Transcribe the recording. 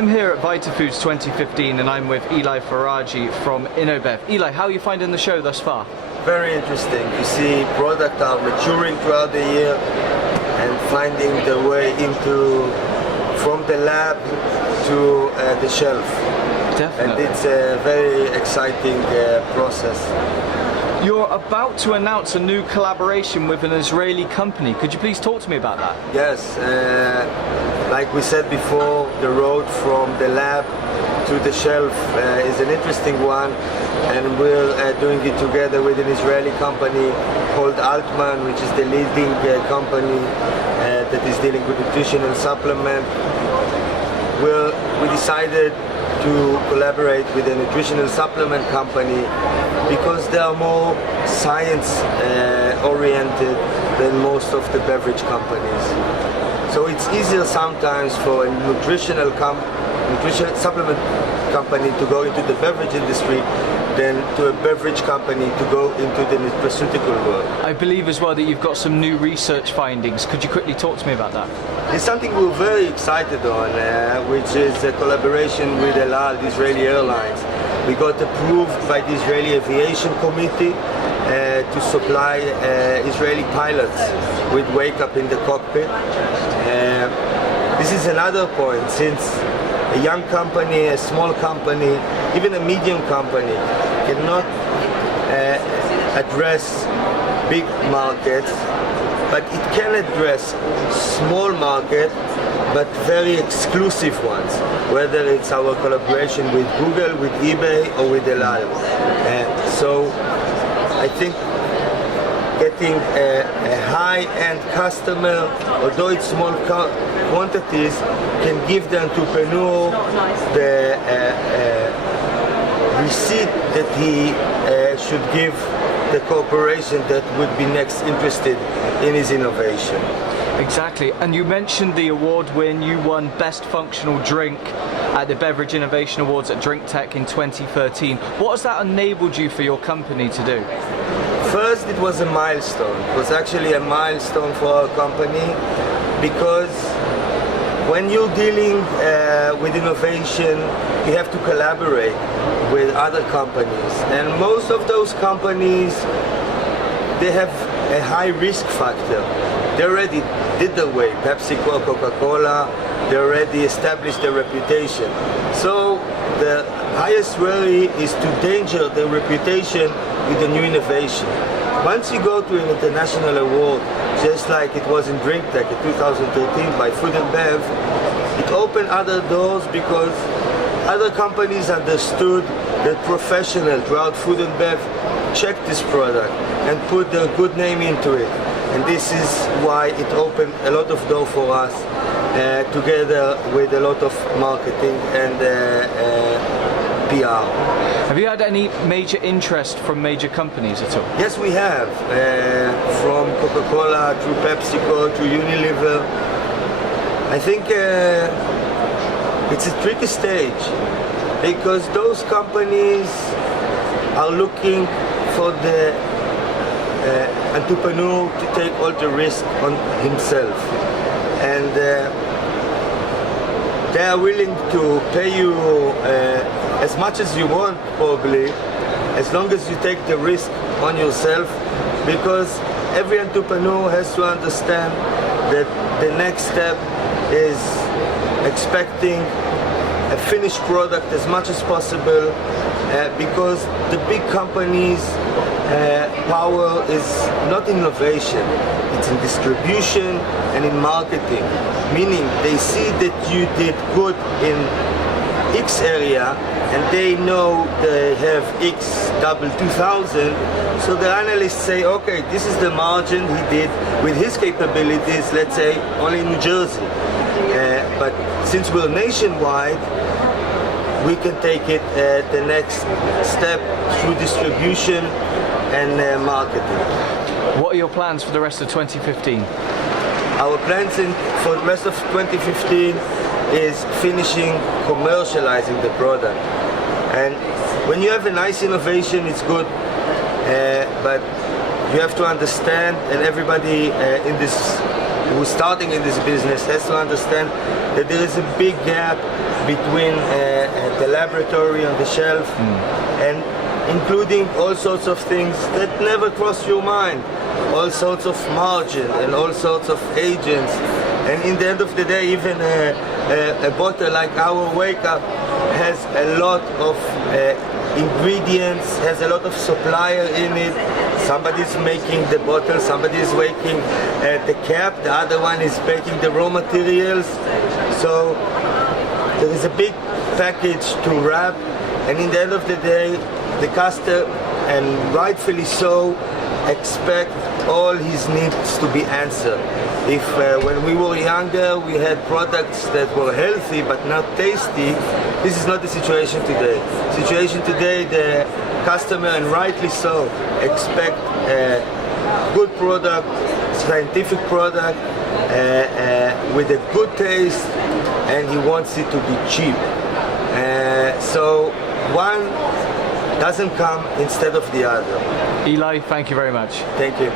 I'm here at VitaFoods 2015 and I'm with Eli Faraji from InnoBev. Eli, how are you finding the show thus far? Very interesting. You see products are maturing throughout the year and finding their way from the lab to the shelf. Definitely. And it's a very exciting process. You're about to announce a new collaboration with an Israeli company. Could you please talk to me about that? Yes, like we said before, the road from the lab to the shelf is an interesting one, and we're doing it together with an Israeli company called Altman, which is the leading company that is dealing with nutritional supplement. We decided to collaborate with a nutritional supplement company because they are more science oriented than most of the beverage companies. So it's easier sometimes for a nutritional supplement company to go into the beverage industry than to a beverage company to go into the nutraceutical world. I believe as well that you've got some new research findings. Could you quickly talk to me about that? It's something we're very excited on, which is a collaboration with El Al, the Israeli Airlines. We got approved by the Israeli Aviation Committee to supply Israeli pilots with WakeUp in the cockpit. This is another point, since a young company, a small company, even a medium company cannot address big markets, but it can address small markets, but very exclusive ones, whether it's our collaboration with Google, with eBay, or with El Al. So I think getting a high-end customer, although it's small quantities, can give the entrepreneur the receipt that he should give the corporation that would be next interested in his innovation. Exactly, and you mentioned the award win. You won Best Functional Drink at the Beverage Innovation Awards at Drink Tech in 2013. What has that enabled you for your company to do? First, it was a milestone. It was actually a milestone for our company because when you're dealing with innovation, you have to collaborate with other companies. And most of those companies, they have a high risk factor. They already did their way. PepsiCo, Coca-Cola, they already established their reputation. So the highest worry is to danger their reputation with a new innovation. Once you go to an international award, just like it was in Drink Tech in 2013 by FoodBev, it opened other doors because other companies understood that professionals throughout FoodBev checked this product and put their good name into it. And this is why it opened a lot of doors for us, together with a lot of marketing and PR. Have you had any major interest from major companies at all? Yes, we have. From Coca-Cola to PepsiCo to Unilever. I think it's a tricky stage because those companies are looking for the entrepreneur to take all the risk on himself, and they are willing to pay you as much as you want, probably, as long as you take the risk on yourself, because every entrepreneur has to understand that the next step is expecting a finished product as much as possible, because the big companies' power is not innovation, it's in distribution and in marketing, meaning they see that you did good in X area and they know they have X double 2000, so the analysts say, okay, this is the margin he did with his capabilities, let's say only in New Jersey. But since we're nationwide, we can take it the next step through distribution and marketing. What are your plans for the rest of 2015? Our plans for the rest of 2015 is finishing commercializing the product. And when you have a nice innovation, it's good, but you have to understand, and everybody in this who's starting in this business has to understand that there is a big gap between the laboratory on the shelf and including all sorts of things that never cross your mind, all sorts of margin and all sorts of agents. And in the end of the day, even a bottle like our WakeUp has a lot of ingredients, has a lot of supplier in it. Somebody's making the bottle, somebody is making the cap, the other one is making the raw materials. So there is a big package to wrap, and in the end of the day, the customer, and rightfully so, expect all his needs to be answered. If when we were younger we had products that were healthy but not tasty, this is not the situation today. Situation today, the customer, and rightly so, expect a good product, scientific product, with a good taste, and he wants it to be cheap. So one doesn't come instead of the other. Eli, thank you very much. Thank you.